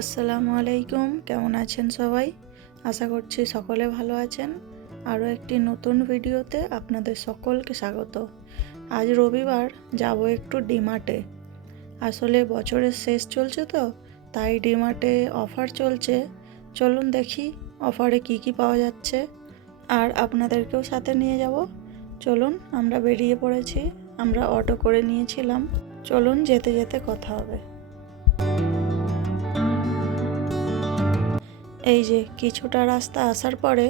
আসসালামু আলাইকুম, কেমন আছেন সবাই? আশা করছি সকলে ভালো আছেন। আরও একটি নতুন ভিডিওতে আপনাদের সকলকে স্বাগত। আজ রবিবার, যাব একটু ডিমার্টে। আসলে বছরের শেষ চলছে তো, তাই ডিমার্টে অফার চলছে। চলুন দেখি অফারে কি কি পাওয়া যাচ্ছে, আর আপনাদেরকেও সাথে নিয়ে যাব। চলুন, আমরা বেরিয়ে পড়েছি। আমরা অটো করে নিয়েছিলাম। চলুন, যেতে যেতে কথা হবে। এই যে কিছুটা রাস্তা আসার পরে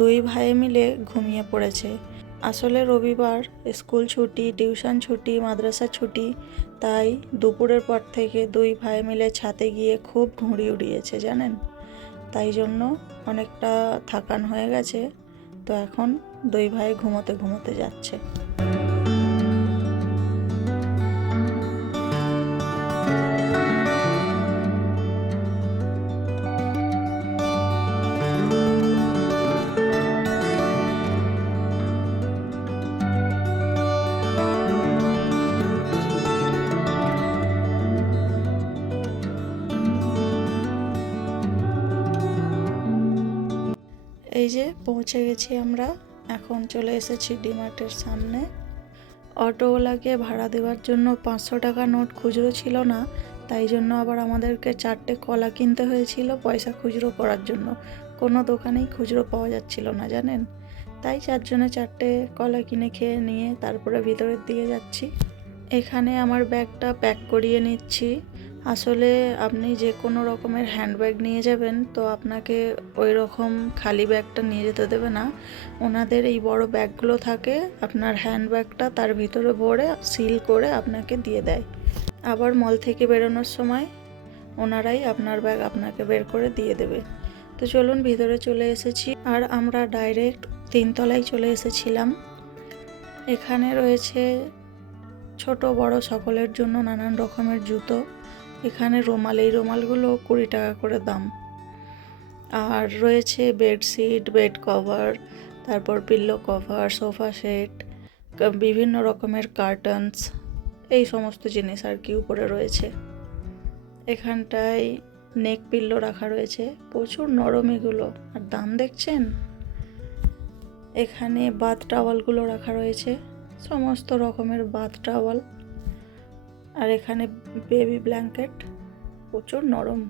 দুই ভাই মিলে ঘুমিয়ে পড়েছে। আসলে রবিবার, স্কুল ছুটি, টিউশন ছুটি, মাদ্রাসা ছুটি, তাই দুপুরের পর থেকে দুই ভাই মিলে ছাদে গিয়ে খুব ঘুড়ি উড়িয়েছে জানেন। তাই জন্য অনেকটা থাকান হয়ে গেছে। তো এখন দুই ভাই ঘুমোতে ঘুমোতে যাচ্ছে। এই যে পৌঁছে গেছি আমরা। এখন চলে এসেছি ডিমার্টের সামনে। অটোওয়ালাকে ভাড়া দেওয়ার জন্য 500 টাকা নোট খুচরো ছিল না, তাই জন্য আবার আমাদেরকে 4টে কলা কিনতে হয়েছিল পয়সা খুচরো করার জন্য। কোনো দোকানেই খুচরো পাওয়া যাচ্ছিল না জানেন। তাই 4জনে 4টে কলা কিনে খেয়ে নিয়ে তারপরে ভিতরের দিকে যাচ্ছি। এখানে আমার ব্যাগটা প্যাক করিয়ে নিচ্ছি। আসলে আপনি যে কোনো রকমের হ্যান্ডব্যাগ নিয়ে যাবেন, তো আপনাকে ওই রকম খালি ব্যাগটা নিয়ে যেতে দেবে না। ওনাদের এই বড় ব্যাগগুলো থাকে, আপনার হ্যান্ডব্যাগটা তার ভিতরে ভরে সিল করে আপনাকে দিয়ে দেয়। আবার মল থেকে বেরোনোর সময় ওনারাই আপনার ব্যাগ আপনাকে বের করে দিয়ে দেবে। তো চলুন, ভিতরে চলে এসেছি। আর আমরা ডাইরেক্ট 3তলায় চলে এসেছিলাম। এখানে রয়েছে ছোট বড় সকলের জন্য নানান রকমের জুতো। এখানে রুমাল, এই রুমালগুলো 20 টাকা করে দাম। আর রয়েছে বেডশিট, বেড কভার, তারপর পিল্লো কভার, সোফা সেট, বিভিন্ন রকমের কার্টনস, এই সমস্ত জিনিস আর কি উপরে রয়েছে। এখানটায় নেক পিল্লো রাখা রয়েছে, প্রচুর নরম এগুলো। আর দাম দেখছেন। এখানে বাথ টাওয়ালগুলো রাখা রয়েছে, সমস্ত রকমের বাথ টাওয়াল। আর এখানে বেবি ব্ল্যাঙ্কেট, প্রচুর নরম।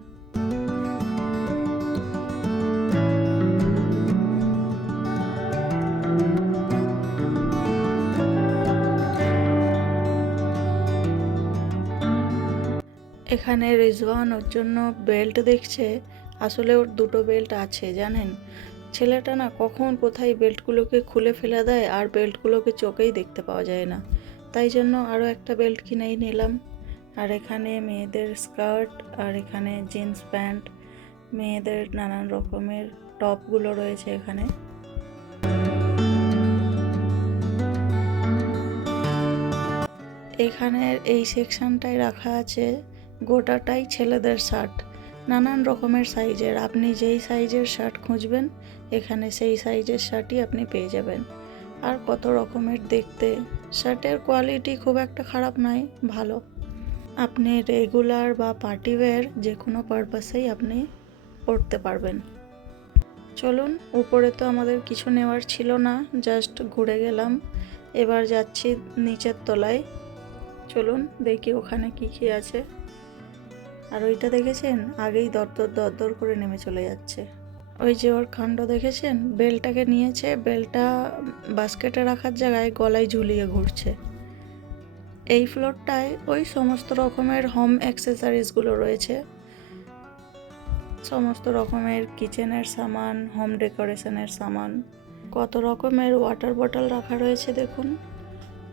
এখানে রিজওয়ান ওর জন্য বেল্ট দেখছে। আসলে ওর 2টো বেল্ট আছে জানেন। ছেলেটা না কখন কোথায় বেল্টগুলোকে খুলে ফেলে দেয়, আর বেল্টগুলোকে চোখেই দেখতে পাওয়া যায় না। তাই জন্য আরও একটা বেল্ট কিনেই নিলাম। আর এখানে মেয়েদের স্কার্ট, আর এখানে জিন্স প্যান্ট, মেয়েদের নানান রকমের টপগুলো রয়েছে এখানে। এখানের এই সেকশনটায় রাখা আছে গোটাটাই ছেলেদের শার্ট, নানান রকমের সাইজের। আপনি যেই সাইজের শার্ট খুঁজবেন, এখানে সেই সাইজের শার্টই আপনি পেয়ে যাবেন। আর কত রকমের দেখতে। শার্টের কোয়ালিটি খুব একটা খারাপ নয়, ভালো। আপনি রেগুলার বা পার্টিওয়্যার যে কোনো পারপাসেই আপনি পরতে পারবেন। চলুন, উপরে তো আমাদের কিছু নেওয়ার ছিল না, জাস্ট ঘুরে গেলাম। এবার যাচ্ছি নিচের তলায়। চলুন দেখি ওখানে কি কি আছে। আর ওইটা দেখেছেন, আগেই দরদর দরদর করে নেমে চলে যাচ্ছে। ওই যে ওর কাণ্ড দেখেছেন, বেলটাকে নিয়েছে, বেলটা বাস্কেটে রাখার জায়গায় গলায় ঝুলিয়ে ঘুরছে। এই ফ্লোরটায় ওই সমস্ত রকমের হোম অ্যাক্সেসরিজগুলো রয়েছে, সমস্ত রকমের কিচেনের সামান, হোম ডেকোরেশনের সামান, কত রকমের ওয়াটার বটল রাখা রয়েছে দেখুন।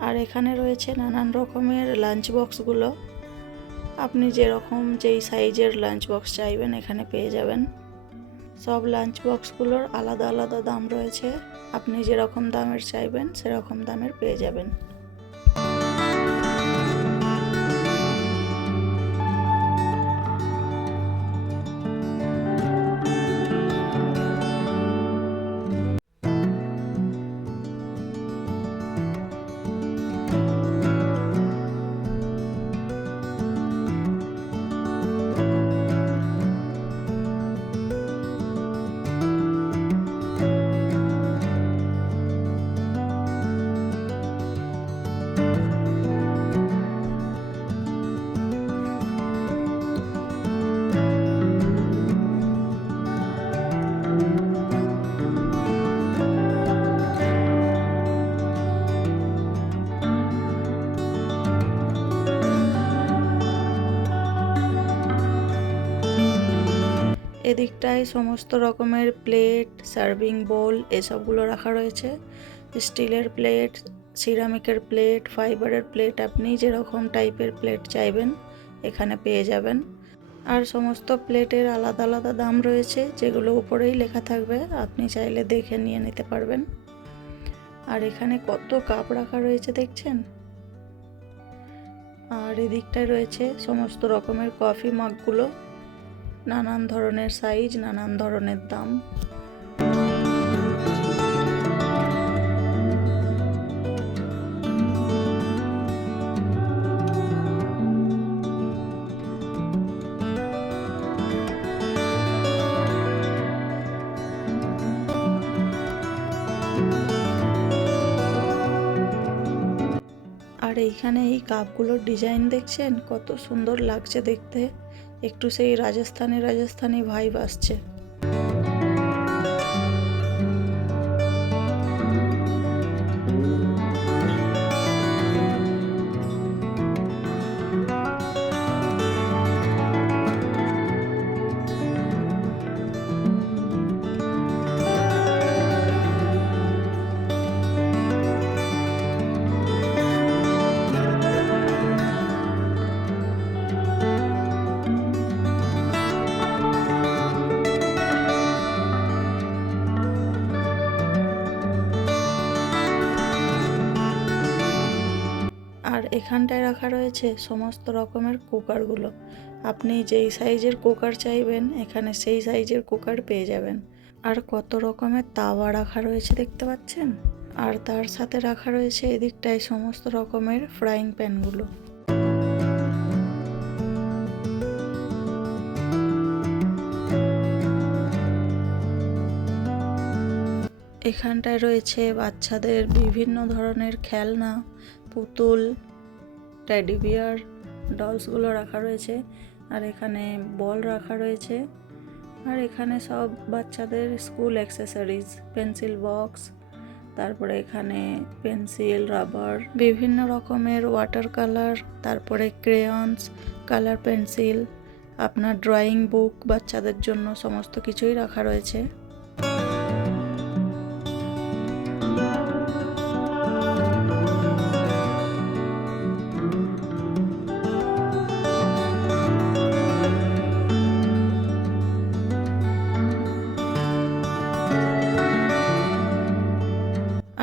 আর এখানে রয়েছে নানান রকমের লাঞ্চ বক্সগুলো। আপনি যেই সাইজের লাঞ্চ বক্স চাইবেন এখানে পেয়ে যাবেন। সব লাঞ্চ বক্সগুলোর আলাদা আলাদা দাম রয়েছে, আপনি যেরকম দামের চাইবেন সেরকম দামের পেয়ে যাবেন। এদিকটায় সমস্ত রকমের প্লেট, সার্ভিং বোল এসবগুলো রাখা রয়েছে। স্টিলের প্লেট, সিরামিকের প্লেট, ফাইবারের প্লেট, আপনি যেরকম টাইপের প্লেট চাইবেন এখানে পেয়ে যাবেন। আর সমস্ত প্লেটের আলাদা আলাদা দাম রয়েছে, যেগুলো উপরেই লেখা থাকবে, আপনি চাইলে দেখে নিয়ে নিতে পারবেন। আর এখানে কত কাপ রাখা রয়েছে দেখছেন। আর এদিকটায় রয়েছে সমস্ত রকমের কফি মাগগুলো, নানান ধরনের সাইজ, নানান ধরনের দাম। আর এইখানে এই কাপগুলোর ডিজাইন দেখছেন, কত সুন্দর লাগছে দেখতে। একটু সেই রাজস্থানি ভাইব আসছে। আর এখানটায় রাখা রয়েছে সমস্ত রকমের কুকারগুলো। আপনি যেই সাইজের কুকার চাইবেন এখানে সেই সাইজের কুকার পেয়ে যাবেন। আর কত রকমের তাওয়া রাখা রয়েছে দেখতে পাচ্ছেন। আর তার সাথে রাখা রয়েছে এদিকটায় সমস্ত রকমের ফ্রাইং প্যানগুলো। এখানটায় রয়েছে বাচ্চাদের বিভিন্ন ধরনের খেলনা, পুতুল, টেডি বিয়ার, ডলসগুলো রাখা রয়েছে। আর এখানে বল রাখা রয়েছে। আর এখানে সব বাচ্চাদের স্কুল অ্যাক্সেসরিজ, পেন্সিল বক্স, তারপরে এখানে পেন্সিল, রাবার, বিভিন্ন রকমের ওয়াটার কালার, তারপরে ক্রেয়ন্স, কালার পেন্সিল, আপনার ড্রয়িং বুক, বাচ্চাদের জন্য সমস্ত কিছুই রাখা রয়েছে।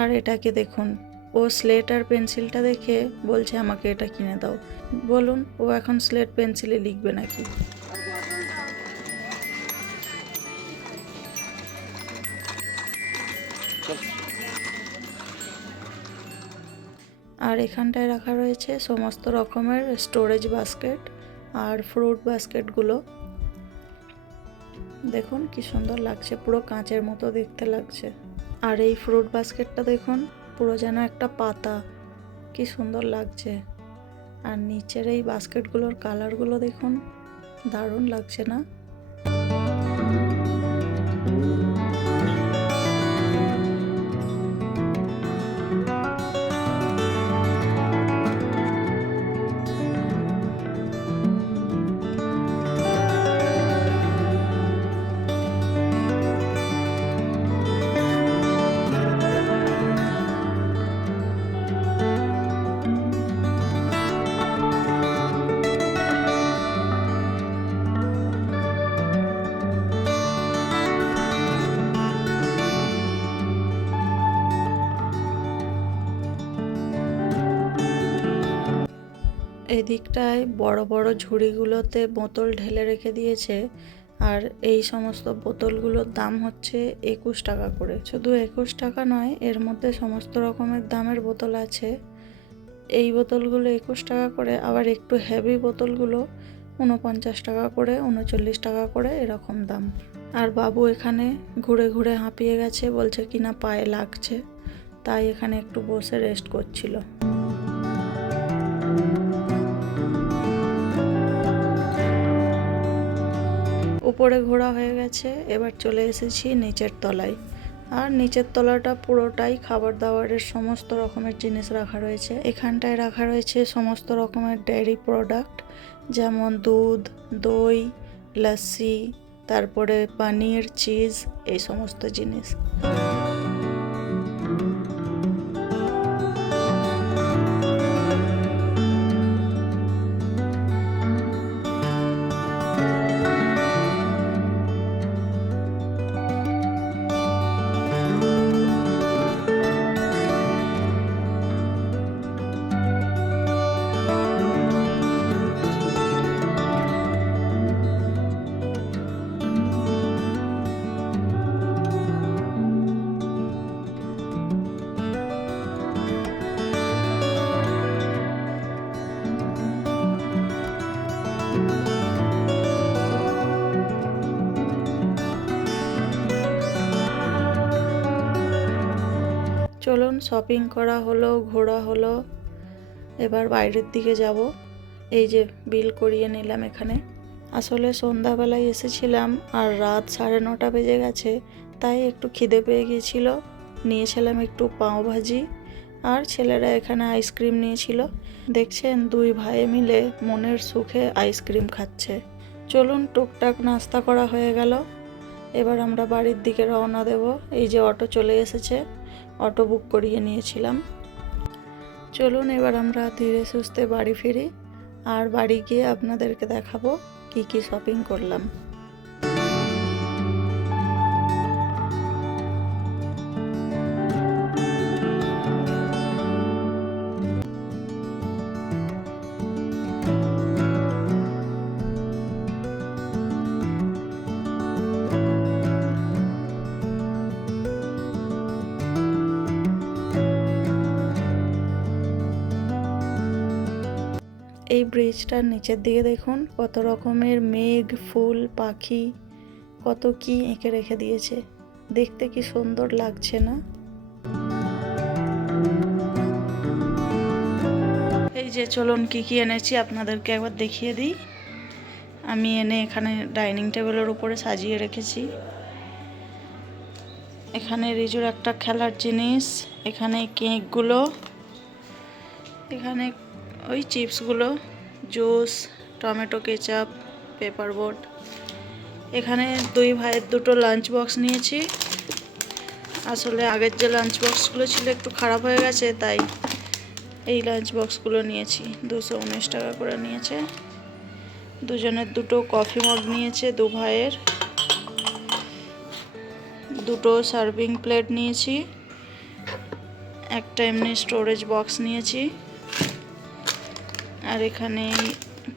আর এটাকে দেখুন, ও স্লেট আর পেন্সিলটা দেখে বলছে আমাকে এটা কিনে দাও। বলুন, ও এখন স্লেট পেন্সিলে লিখবে নাকি? আর এখানটায় রাখা রয়েছে সমস্ত রকমের স্টোরেজ বাস্কেট আর ফ্রুট বাস্কেটগুলো। দেখুন কি সুন্দর লাগছে, পুরো কাঁচের মতো দেখতে লাগছে। আর এই ফ্রুট বাস্কেটটা দেখুন, পুরো যেন একটা পাতা, কি সুন্দর লাগছে। আর নিচের এই বাস্কেটগুলোর কালারগুলো দেখুন, দারুণ লাগছে না? এদিকটায় বড় বড় ঝুড়িগুলোতে বোতল ঢেলে রেখে দিয়েছে। আর এই সমস্ত বোতলগুলোর দাম হচ্ছে 21 টাকা করে। শুধু 21 টাকা নয়, এর মধ্যে সমস্ত রকমের দামের বোতল আছে। এই বোতলগুলো 21 টাকা করে, আবার একটু হেভি বোতলগুলো 49 টাকা করে, 39 টাকা করে, এরকম দাম। আর বাবু এখানে ঘুরে ঘুরে হাঁপিয়ে গেছে, বলছে কিনা পায়ে লাগছে, তাই এখানে একটু বসে রেস্ট করছিল। উপরে ঘোরা হয়ে গেছে, এবার চলে এসেছি নিচের তলায়। আর নিচের তলাটা পুরোটাই খাবার দাবারের সমস্ত রকমের জিনিস রাখা রয়েছে। এখানটায় রাখা রয়েছে সমস্ত রকমের ডেয়ারি প্রোডাক্ট, যেমন দুধ, দই, লস্যি, তারপরে পনির, চিজ, এই সমস্ত জিনিস। চলুন, শপিং করা হলো, ঘোরা হলো, এবার বাইরের দিকে যাব। এই যে বিল করিয়ে নিলাম এখানে। আসলে সন্ধ্যাবেলায় এসেছিলাম আর রাত 9:30 বেজে গেছে, তাই একটু খিদে পেয়ে গিয়েছিল। নিয়েছিলাম একটু পাওভাজি, আর ছেলেরা এখানে আইসক্রিম নিয়েছিল। দেখছেন, দুই ভাই মিলে মনের সুখে আইসক্রিম খাচ্ছে। চলুন, টুকটাক নাস্তা করা হয়ে গেল, এবার আমরা বাড়ির দিকে রওনা দেব। এই যে অটো চলে এসেছে, অটো বুক করিয়ে নিয়েছিলাম। চলুন এবার আমরা ধীরে সুস্থে বাড়ি ফিরি, আর বাড়ি গিয়ে আপনাদেরকে দেখাবো কি কি শপিং করলাম। এই ব্রিজটার নিচের দিকে দেখুন কত রকমের মেঘ, ফুল, পাখি, কত কি এঁকে রেখে দিয়েছে। দেখতে কি সুন্দর লাগছে না? এই যে চলুন কি কি এনেছি আপনাদেরকে একবার দেখিয়ে দিই। আমি এনে এখানে ডাইনিং টেবিলের উপরে সাজিয়ে রেখেছি। এখানে রিজুর একটা খেলার জিনিস, এখানে কেকগুলো, এখানে ওই চিপসগুলো, juice, tomato ketchup, paper boat. এখানে দুই ভাইয়ের দুটো লাঞ্চ বক্স নিয়েছি। আসলে আগের যে লাঞ্চ বক্সগুলো ছিল একটু খারাপ হয়ে গেছে, তাই এই লাঞ্চ বক্সগুলো নিয়েছি। 219 টাকা করে নিয়েছে। দুজনের দুটো কফি মগ নিয়েছে দু ভাইয়ের। দুটো সার্ভিং প্লেট নিয়েছি, একটা এমনি স্টোরেজ বক্স নিয়েছি, আর এখানে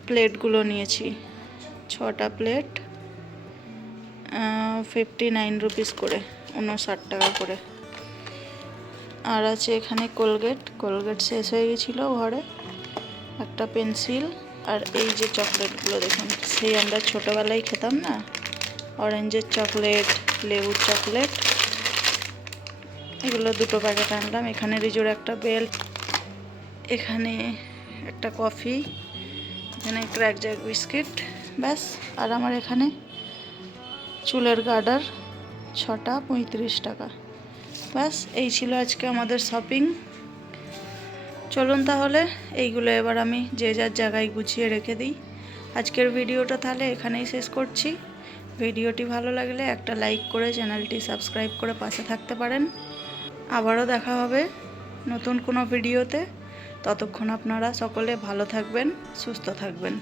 প্লেটগুলো নিয়েছি 6টা প্লেট, 59 রুপিস করে, 59 টাকা করে। আর আছে এখানে কোলগেট শেষ হয়ে গেছিলো ঘরে, একটা পেন্সিল, আর এই যে চকলেটগুলো দেখুন, সেই আমরা ছোটোবেলায় খেতাম না, অরেঞ্জের চকলেট, লেবুর চকলেট, এগুলো দুটো প্যাকেট আনলাম। এখানে রিজোর একটা বেল্ট, এখানে একটা কফি, এখানে ক্র্যাক জ্যাক বিস্কিট, ব্যাস। আর আমার এখানে চুলের গার্ডার 6টা 35 টাকা। ব্যাস, এই ছিল আজকে আমাদের শপিং। চলুন তাহলে এইগুলো এবার আমি যে যার জায়গায় গুছিয়ে রেখে দিই। আজকের ভিডিওটা তাহলে এখানেই শেষ করছি। ভিডিওটি ভালো লাগলে একটা লাইক করে চ্যানেলটি সাবস্ক্রাইব করে পাশে থাকতে পারেন। আবারও দেখা হবে নতুন কোনো ভিডিওতে। ততক্ষণ আপনারা সকলে ভালো থাকবেন, সুস্থ থাকবেন।